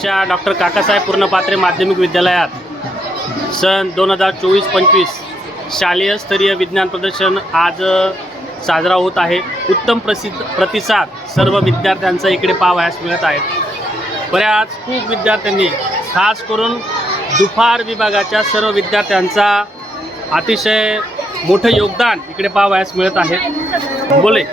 च्या डॉक्टर काकासाहेब पूर्णपात्रे माध्यमिक विद्यालयात सन दोन हजार चोवीस पंचवीस शालेय स्तरीय विज्ञान प्रदर्शन आज साजरा होत आहे उत्तम प्रसिद्ध प्रतिसाद सर्व विद्यार्थ्यांचा इकडे पाहावयास मिळत आहे बऱ्याच खूप विद्यार्थ्यांनी खास करून दुफार विभागाच्या सर्व विद्यार्थ्यांचा अतिशय मोठं योगदान इकडे पाहावयास मिळत आहे बोले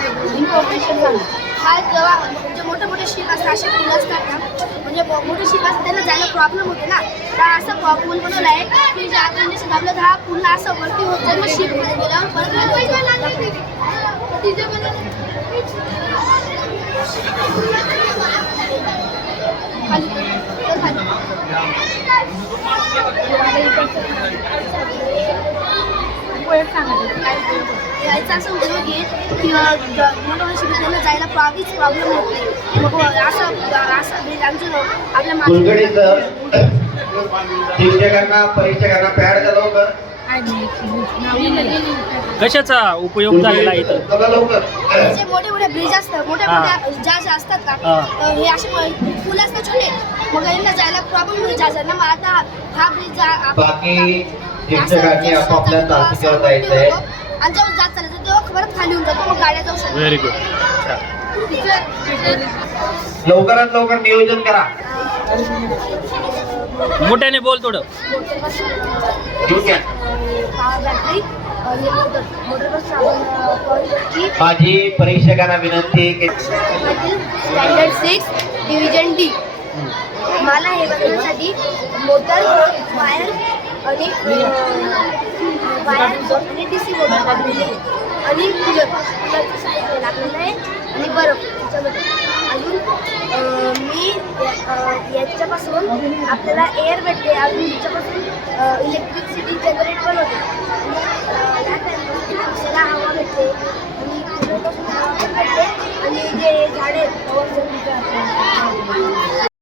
हा जेव्हा म्हणजे मोठे मोठे शिप असतात असे पूल असतात ना म्हणजे मोठे शिप असतात त्यांना जायला प्रॉब्लेम होते ना. तर असं पूल बनवला आहे की ज्या कंडिशन आपलं हा पूल असं वरती होत जाईल मग शिपमध्ये गेल्यावर परत खाली. खाली. यायचं असं होतं की की मोठ्या मोठ्या शिबिराला जायला काहीच प्रॉब्लेम होत नाही. मग असं असं म्हणजे आमचं आपल्या शिक्षकांना परीक्षकांना पॅड द्या लवकर. कशाचा उपयोग झालेला आहे इथं? जे मोठे मोठे ब्रिज असतात मोठ्या हा. मोठ्या ज्या ज्या असतात का हा. तर हे असे पूल असतात छोटे. मग यांना जायला प्रॉब्लेम होते ज्या मग आता हा ब्रिज बाकी शिक्षकांनी आपापल्या तासिकेवर जायचंय. आणि जेव्हा जात चालायचं तेव्हा परत खाली होऊन जातो. मग गाड्या जाऊ व्हेरी गुड लवकरात लवकर नियोजन करा. मोठ्याने बोल थोडं. घेऊन घ्या माझी परीक्षकांना विनंती की स्टँडर्ड सिक्स डिव्हिजन डी मला हे बनवण्यासाठी मोटर वायर आणि वायर आणि डी सी मोटर लागलेली आहे आणि फुलं फुलाचं साहित्य लागलेलं आहे आणि बरफ त्याच्यामध्ये. अजून मी याच्यापासून आपल्याला एअर भेटते. अजून याच्यापासून इलेक्ट्रिसिटी जनरेट पण होते. आपल्याला हवा भेटते. आणि फुलापासून हवा पण भेटते. आणि जे झाडे आहेत,